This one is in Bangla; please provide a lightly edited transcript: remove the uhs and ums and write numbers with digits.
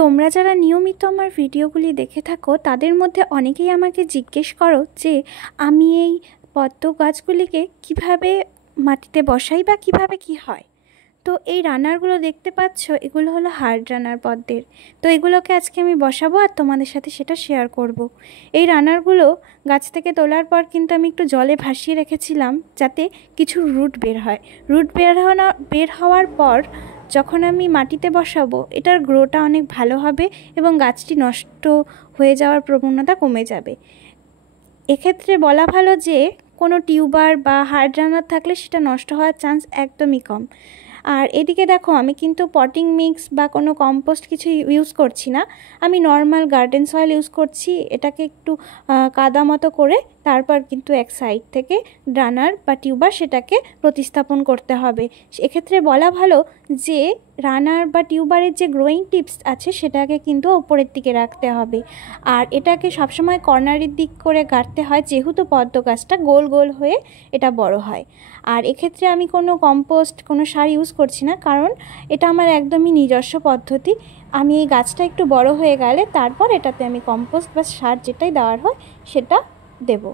তোমরা যারা নিয়মিত আমার ভিডিওগুলি দেখে থাকো তাদের মধ্যে অনেকেই আমাকে জিজ্ঞেস করো যে আমি এই পদ্ম গাছগুলিকে কিভাবে মাটিতে বসাই বা কিভাবে কি হয়। তো এই রানারগুলো দেখতে পাচ্ছ, এগুলো হলো হার্ড রানার পদ্মের। তো এগুলোকে আজকে আমি বসাবো আর তোমাদের সাথে সেটা শেয়ার করব। এই রানারগুলো গাছ থেকে তোলার পর কিন্তু আমি একটু জলে ভাসিয়ে রেখেছিলাম যাতে কিছু রুট বের হয়। রুট বের হওয়ার পর যখন আমি মাটিতে বসাবো এটার গ্রোটা অনেক ভালো হবে এবং গাছটি নষ্ট হয়ে যাওয়ার প্রবণতা কমে যাবে। এক্ষেত্রে বলা ভালো যে কোনো টিউবার বা হার্ড রানার থাকলে সেটা নষ্ট হওয়ার চান্স একদমই কম। আর এদিকে দেখো, আমি কিন্তু পটিং মিক্স বা কোনো কম্পোস্ট কিছু ইউজ করছি না, আমি নর্মাল গার্ডেন সয়েল ইউজ করছি। এটাকে একটু কাদা মতো করে তারপর কিন্তু এক সাইড থেকে রানার বা টিউবার সেটাকে প্রতিস্থাপন করতে হবে। এক্ষেত্রে বলা ভালো যে রানার বা টিউবারের যে গ্রোয়িং টিপস আছে সেটাকে কিন্তু ওপরের দিকে রাখতে হবে। আর এটাকে সবসময় কর্নারের দিক করে গাড়তে হয়, যেহেতু পদ্ম গাছটা গোল গোল হয়ে এটা বড় হয়। আর এক্ষেত্রে আমি কোনো কম্পোস্ট কোনো সার ইউজ করছি না, কারণ এটা আমার একদমই নিজস্ব পদ্ধতি। আমি এই গাছটা একটু বড় হয়ে গেলে তারপর এটাতে আমি কম্পোস্ট বা সার যেটাই দেওয়ার হয় সেটা দেব।